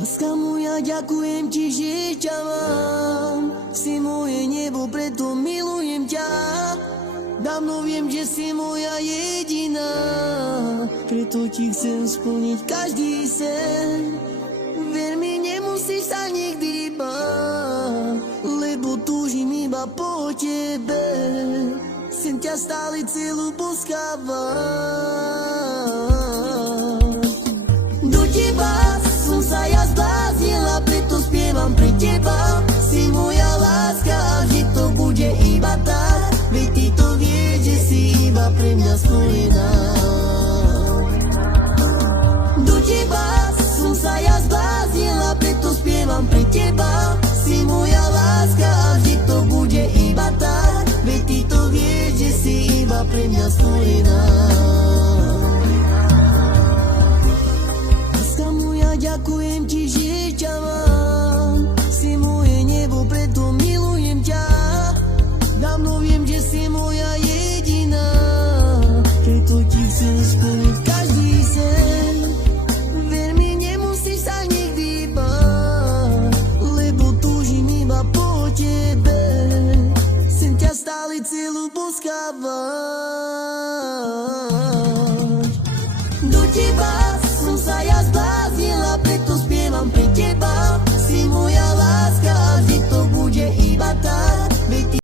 Láska moja, ďakujem ti, že ťa mám. Si moje nebo, preto milujem ťa. Dávno viem, že si moja jediná, preto ti chcem splniť každý sen. Ver mi, nemusíš sa nikdy báť, lebo túžim iba po tebe. Chcem ťa stále celú poskávať. Do teba som sa ja zbláznila, preto spievam pre teba. Si moja láska a že to bude iba tak, veď ty to vieš, že si iba pre mňa stvorená. Do teba som sa ja zbláznila, preto spievam pre teba.